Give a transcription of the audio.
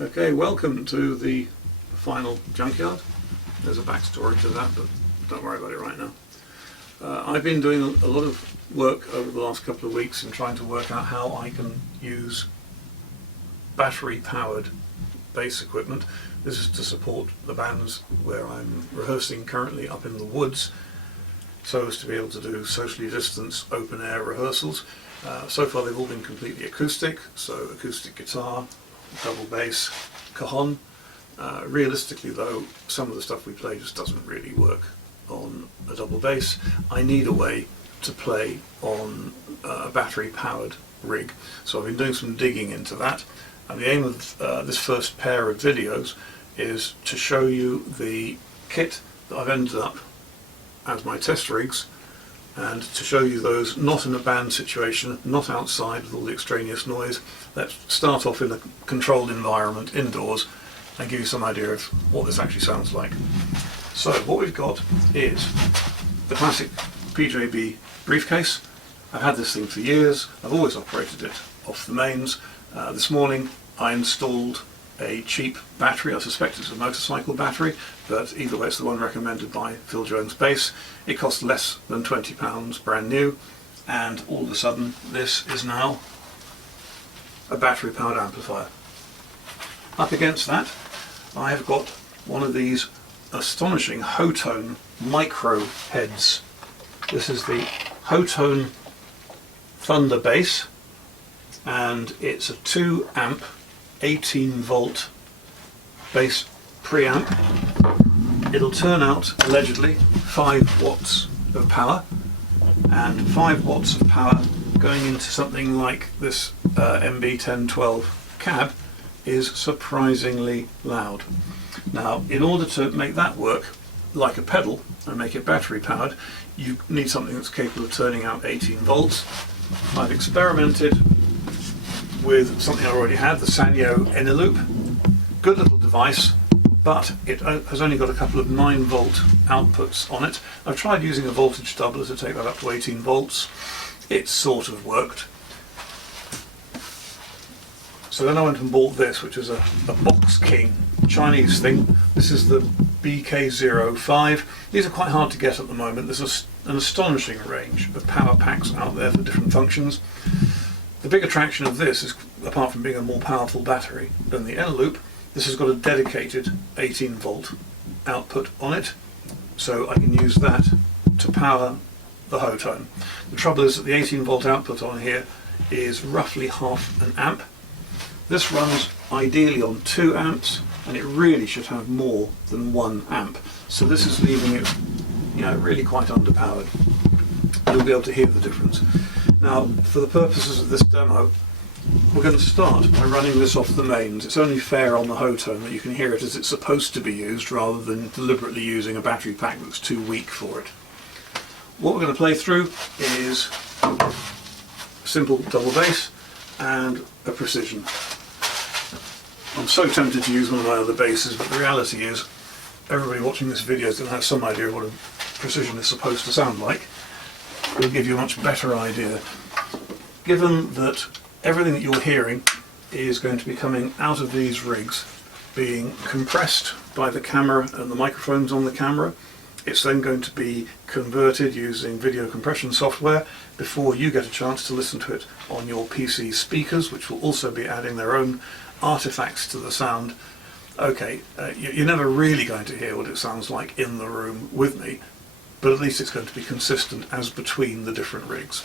Okay, welcome to the final junkyard. There's a backstory to that, but don't worry about it right now. I've been doing a lot of work over the last couple of weeks in trying to work out how I can use battery-powered bass equipment. This is to support the bands where I'm rehearsing currently up in the woods, so as to be able to do socially distanced open-air rehearsals. So far they've all been completely acoustic, so acoustic guitar, double bass, cajon. Realistically though, some of the stuff we play just doesn't really work on a double bass. I need a way to play on a battery powered rig, so I've been doing some digging into that, and the aim of this first pair of videos is to show you the kit that I've ended up as my test rigs, and to show you those not in a band situation, not outside with all the extraneous noise. Let's start off in a controlled environment indoors and give you some idea of what this actually sounds like. So what we've got is the classic PJB briefcase. I've had this thing for years, I've always operated it off the mains. This morning I installed a cheap battery. I suspect it's a motorcycle battery, but either way it's the one recommended by Phil Jones Bass. It cost less than £20 brand new, and all of a sudden this is now a battery powered amplifier. Up against that I have got one of these astonishing Hotone micro heads. This is the Hotone Thunder Bass, and it's a 2 amp 18 volt bass preamp. It'll turn out allegedly 5 watts of power, and 5 watts of power going into something like this MB1012 cab is surprisingly loud. Now, in order to make that work like a pedal and make it battery powered, you need something that's capable of turning out 18 volts. I've experimented with something I already had, the Sanyo Eneloop. Good little device, but it has only got a couple of 9 volt outputs on it. I've tried using a voltage doubler to take that up to 18 volts. It sort of worked. So then I went and bought this, which is a Box King Chinese thing. This is the BK05. These are quite hard to get at the moment. There's an astonishing range of power packs out there for different functions. The big attraction of this is, apart from being a more powerful battery than the Eneloop, this has got a dedicated 18 volt output on it, so I can use that to power the Hotone. The trouble is that the 18 volt output on here is roughly half an amp. This runs ideally on 2 amps, and it really should have more than 1 amp. So this is leaving it, really quite underpowered. You'll be able to hear the difference. Now, for the purposes of this demo, we're going to start by running this off the mains. It's only fair on the Hotone that you can hear it as it's supposed to be used, rather than deliberately using a battery pack that's too weak for it. What we're going to play through is a simple double bass and a precision. I'm so tempted to use one of my other basses, but the reality is everybody watching this video is going to have some idea of what a precision is supposed to sound like. It'll give you a much better idea. Given that everything that you're hearing is going to be coming out of these rigs being compressed by the camera and the microphones on the camera, it's then going to be converted using video compression software before you get a chance to listen to it on your PC speakers, which will also be adding their own artifacts to the sound. Okay, you're never really going to hear what it sounds like in the room with me, but at least it's going to be consistent as between the different rigs.